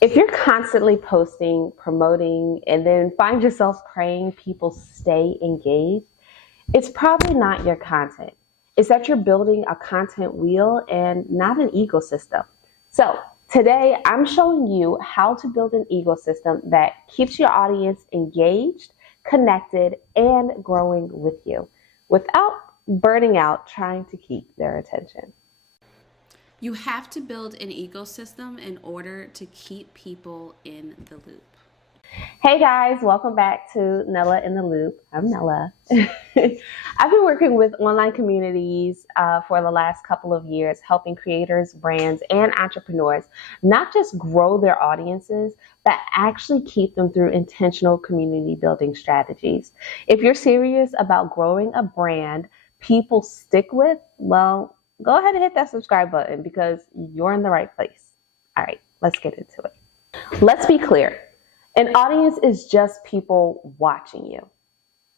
If you're constantly posting, promoting, and then find yourself praying people stay engaged, it's probably not your content. It's that you're building a content wheel and not an ecosystem. So today I'm showing you how to build an ecosystem that keeps your audience engaged, connected, and growing with you without burning out trying to keep their attention. You have to build an ecosystem in order to keep people in the loop. Hey guys, welcome back to Nella in the Loop. I'm Nella. I've been working with online communities for the last couple of years, helping creators, brands, and entrepreneurs not just grow their audiences, but actually keep them through intentional community building strategies. If you're serious about growing a brand people stick with, well, go ahead and hit that subscribe button because you're in the right place. All right, let's get into it. Let's be clear. An audience is just people watching you.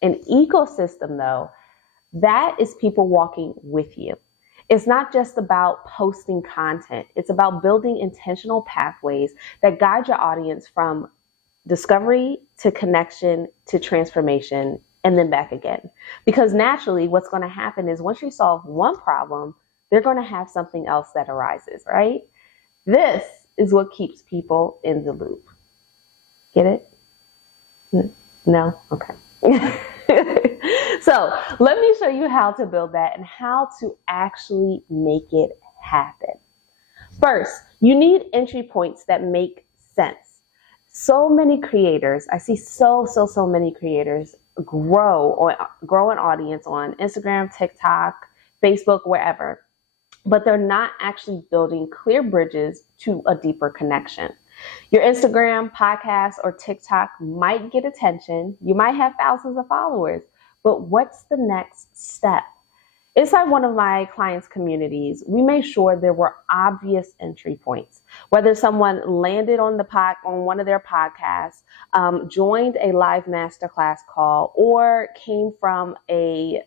An ecosystem, though, that is people walking with you. It's not just about posting content. It's about building intentional pathways that guide your audience from discovery to connection to transformation and then back again. Because naturally, what's going to happen is once you solve one problem, they're going to have something else that arises, right? This is what keeps people in the loop. Get it? No? Okay. So let me show you how to build that and how to actually make it happen. First, you need entry points that make sense. So many creators, I see so many creators grow an audience on Instagram, TikTok, Facebook, wherever, but they're not actually building clear bridges to a deeper connection. Your Instagram, podcast, or TikTok might get attention. You might have thousands of followers, but what's the next step? Inside one of my clients' communities, we made sure there were obvious entry points. Whether someone landed on one of their podcasts, joined a live masterclass call, or came from a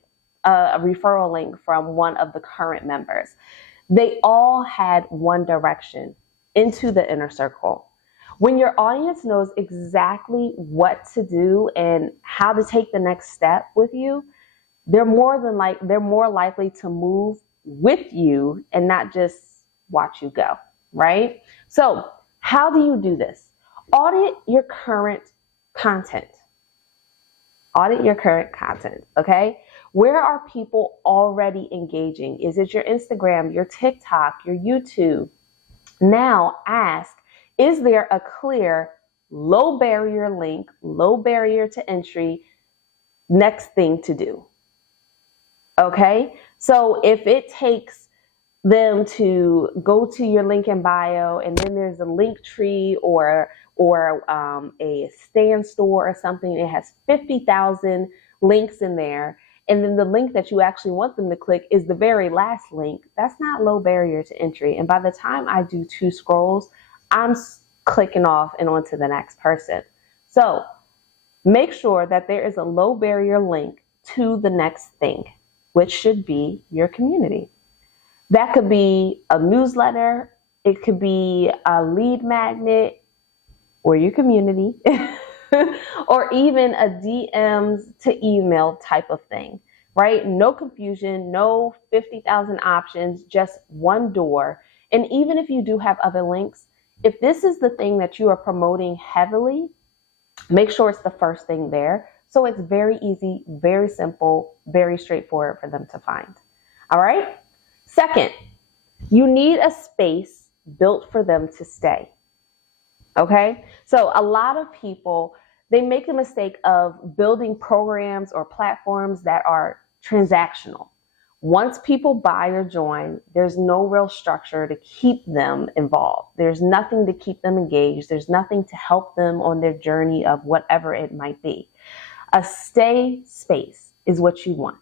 referral link from one of the current members, they all had one direction: into the inner circle. When your audience knows exactly what to do and how to take the next step with you, they're more likely to move with you and not just watch you go, right? So, how do you do this? Audit your current content. Audit your current content, okay? Where are people already engaging? Is it your Instagram, your TikTok, your YouTube? Now ask, is there a clear, low barrier link, low barrier to entry, next thing to do? Okay, so if it takes them to go to your link in bio and then there's a link tree or a stand store or something, it has 50,000 links in there, and then the link that you actually want them to click is the very last link, that's not low barrier to entry. And by the time I do 2 scrolls, I'm clicking off and on to the next person. So make sure that there is a low barrier link to the next thing, which should be your community. That could be a newsletter, it could be a lead magnet or your community, or even a DMs to email type of thing, right? No confusion, no 50,000 options, just one door. And even if you do have other links, if this is the thing that you are promoting heavily, make sure it's the first thing there. So it's very easy, very simple, very straightforward for them to find. All right? Second, you need a space built for them to stay. Okay? So a lot of people, they make the mistake of building programs or platforms that are transactional. Once people buy or join, there's no real structure to keep them involved. There's nothing to keep them engaged. There's nothing to help them on their journey of whatever it might be. A stay space is what you want,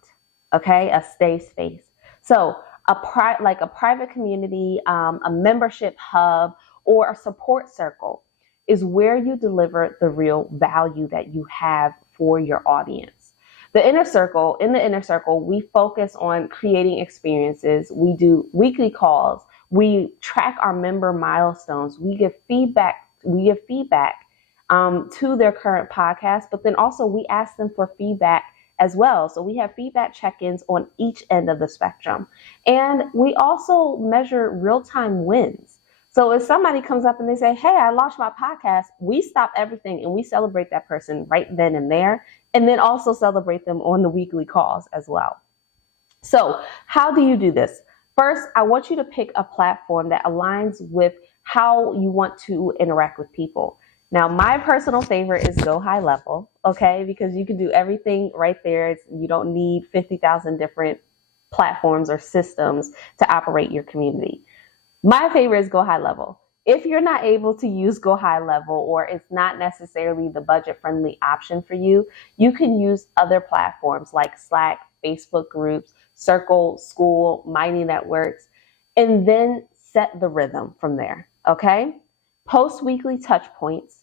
okay? A stay space. So a private community, a membership hub, or a support circle is where you deliver the real value that you have for your audience. In the inner circle, we focus on creating experiences. We do weekly calls. We track our member milestones. We give feedback give feedback to their current podcast, but then also we ask them for feedback as well. So we have feedback check-ins on each end of the spectrum. And we also measure real-time wins. So if somebody comes up and they say, hey, I launched my podcast, we stop everything and we celebrate that person right then and there, and then also celebrate them on the weekly calls as well. So how do you do this? First, I want you to pick a platform that aligns with how you want to interact with people. Now, my personal favorite is Go High Level, okay? Because you can do everything right there. You don't need 50,000 different platforms or systems to operate your community. My favorite is Go High Level. If you're not able to use Go High Level, or it's not necessarily the budget-friendly option for you, you can use other platforms like Slack, Facebook groups, Circle, School, Mighty Networks, and then set the rhythm from there, okay? Post weekly touch points,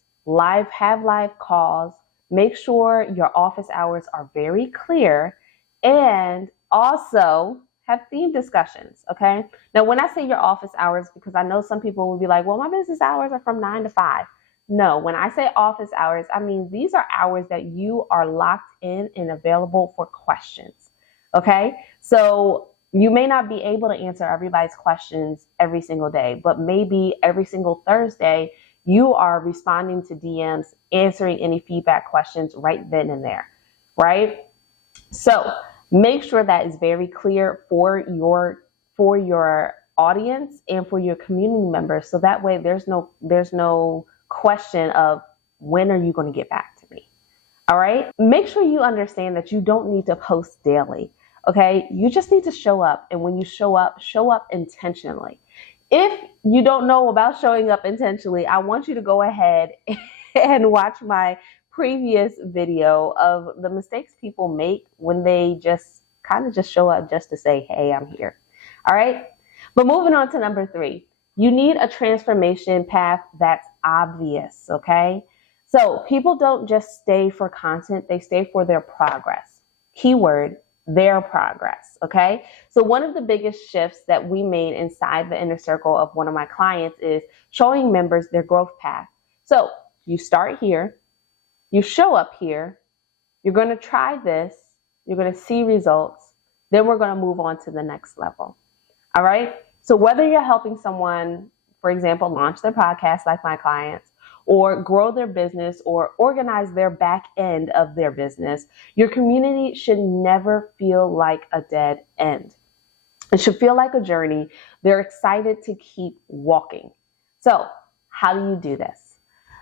have live calls, make sure your office hours are very clear, and also have theme discussions, okay? Now, when I say your office hours, because I know some people will be like, well, my business hours are from 9 to 5. No, when I say office hours, I mean these are hours that you are locked in and available for questions, okay? So you may not be able to answer everybody's questions every single day, but maybe every single Thursday, you are responding to DMs, answering any feedback questions right then and there, right? So make sure that is very clear for your audience and for your community members. So that way there's no question of when are you going to get back to me? All right. Make sure you understand that you don't need to post daily. Okay. You just need to show up. And when you show up intentionally. If you don't know about showing up intentionally, I want you to go ahead and watch my previous video of the mistakes people make when they just kind of just show up just to say, hey, I'm here. All right. But moving on to number 3, you need a transformation path that's obvious. Okay. So people don't just stay for content. They stay for their progress. Keyword, their progress. Okay. So one of the biggest shifts that we made inside the inner circle of one of my clients is showing members their growth path. So you start here, you show up here, you're going to try this, you're going to see results, then we're going to move on to the next level. All right. So whether you're helping someone, for example, launch their podcast like my clients, or grow their business, or organize their back end of their business, your community should never feel like a dead end. It should feel like a journey. They're excited to keep walking. So how do you do this?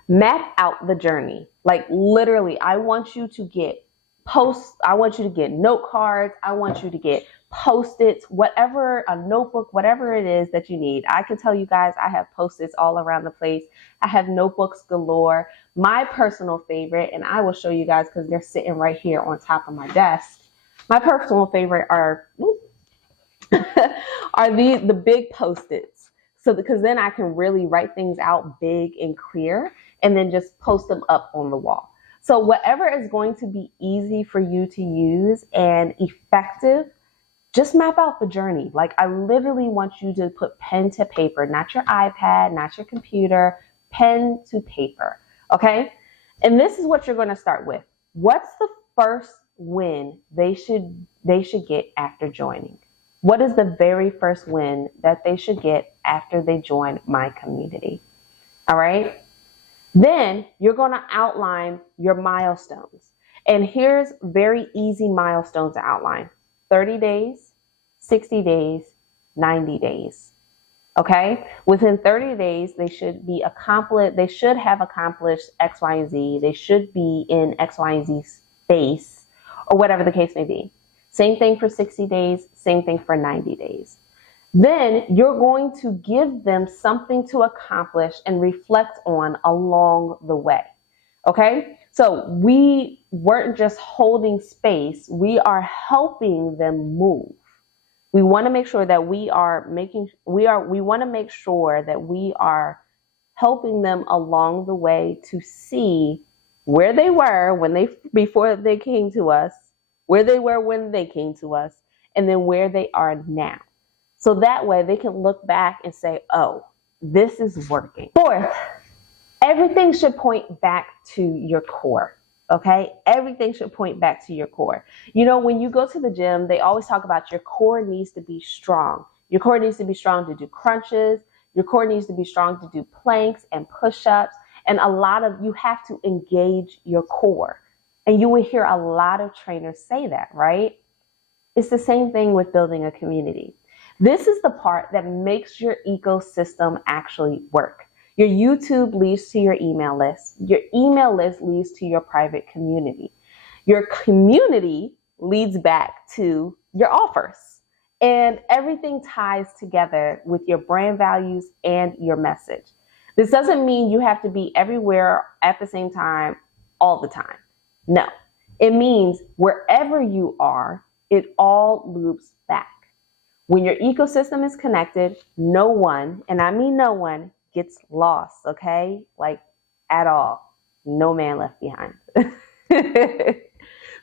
Map out the journey. Like literally, I want you to get posts. I want you to get note cards. I want you to get Post-its, whatever, a notebook, whatever it is that you need. I can tell you guys, I have Post-its all around the place. I have notebooks galore. My personal favorite, and I will show you guys because they're sitting right here on top of my desk. My personal favorite are the big Post-its. So because then I can really write things out big and clear and then just post them up on the wall. So whatever is going to be easy for you to use and effective, just map out the journey. Like I literally want you to put pen to paper, not your iPad, not your computer, pen to paper. Okay. And this is what you're going to start with. What's the first win they should get after joining? What is the very first win that they should get after they join my community? All right. Then you're going to outline your milestones. And here's very easy milestones to outline. 30 days, 60 days, 90 days. Okay? Within 30 days, they should have accomplished X, Y, and Z. They should be in X, Y, and Z space, or whatever the case may be. Same thing for 60 days, same thing for 90 days. Then you're going to give them something to accomplish and reflect on along the way. Okay? So we weren't just holding space, we are helping them move. We want to make sure that we want to make sure that we are helping them along the way to see where they were before they came to us, where they were when they came to us, and then where they are now. So that way they can look back and say, oh, this is working. Fourth, everything should point back to your core. Okay, everything should point back to your core. You know, when you go to the gym, they always talk about your core needs to be strong. Your core needs to be strong to do crunches. Your core needs to be strong to do planks and push-ups. And you have to engage your core. And you will hear a lot of trainers say that, right? It's the same thing with building a community. This is the part that makes your ecosystem actually work. Your YouTube leads to your email list. Your email list leads to your private community. Your community leads back to your offers. And everything ties together with your brand values and your message. This doesn't mean you have to be everywhere at the same time all the time. No, it means wherever you are, it all loops back. When your ecosystem is connected, no one, and I mean no one, gets lost, okay? Like at all. No man left behind.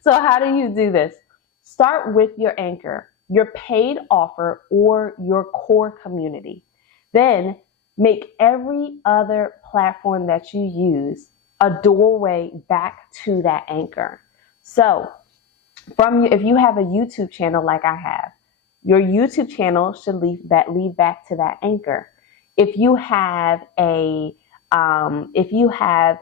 So how do you do this? Start with your anchor, your paid offer, or your core community. Then make every other platform that you use a doorway back to that anchor. So if you have a YouTube channel like I have, your YouTube channel should lead back to that anchor. If you have a masterclass,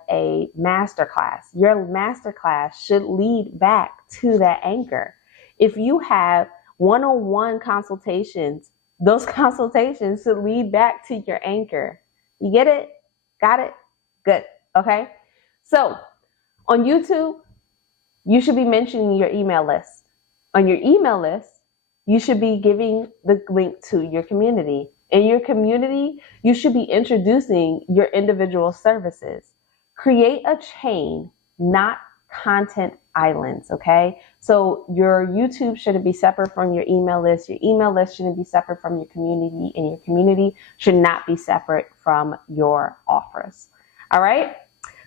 your masterclass should lead back to that anchor. If you have one-on-one consultations, those consultations should lead back to your anchor. You get it? Got it? Good. Okay. So on YouTube, you should be mentioning your email list. On your email list, you should be giving the link to your community. In your community, you should be introducing your individual services. Create a chain, not content islands, okay? So your YouTube shouldn't be separate from your email list. Your email list shouldn't be separate from your community, and your community should not be separate from your offers. All right?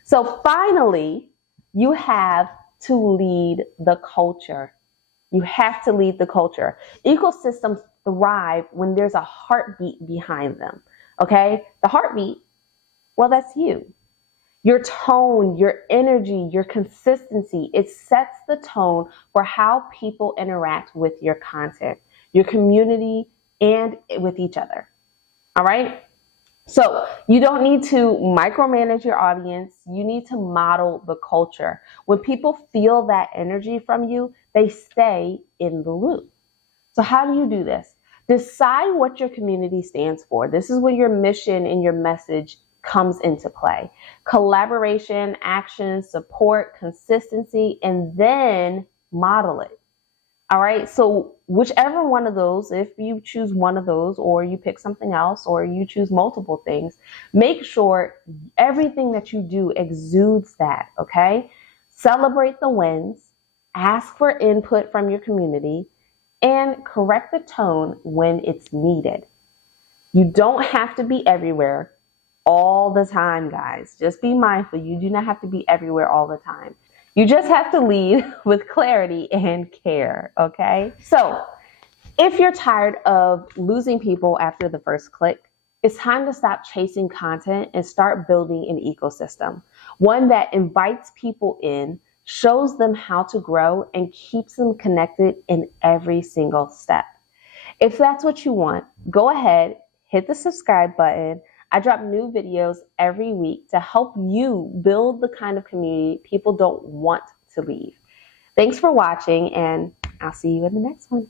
So finally, you have to lead the culture. You have to lead the culture. Ecosystems thrive when there's a heartbeat behind them, okay? The heartbeat, well, that's you. Your tone, your energy, your consistency, it sets the tone for how people interact with your content, your community, and with each other, all right? So you don't need to micromanage your audience. You need to model the culture. When people feel that energy from you, they stay in the loop. So how do you do this? Decide what your community stands for. This is where your mission and your message comes into play. Collaboration, action, support, consistency, and then model it. All right, so whichever one of those, if you choose one of those, or you pick something else, or you choose multiple things, make sure everything that you do exudes that, okay? Celebrate the wins, ask for input from your community, and correct the tone when it's needed. You don't have to be everywhere all the time, guys. Just be mindful. You do not have to be everywhere all the time. You just have to lead with clarity and care, okay? So if you're tired of losing people after the first click, it's time to stop chasing content and start building an ecosystem. One that invites people in, shows them how to grow, and keeps them connected in every single step. If that's what you want, go ahead, hit the subscribe button. I drop new videos every week to help you build the kind of community people don't want to leave. Thanks for watching, and I'll see you in the next one.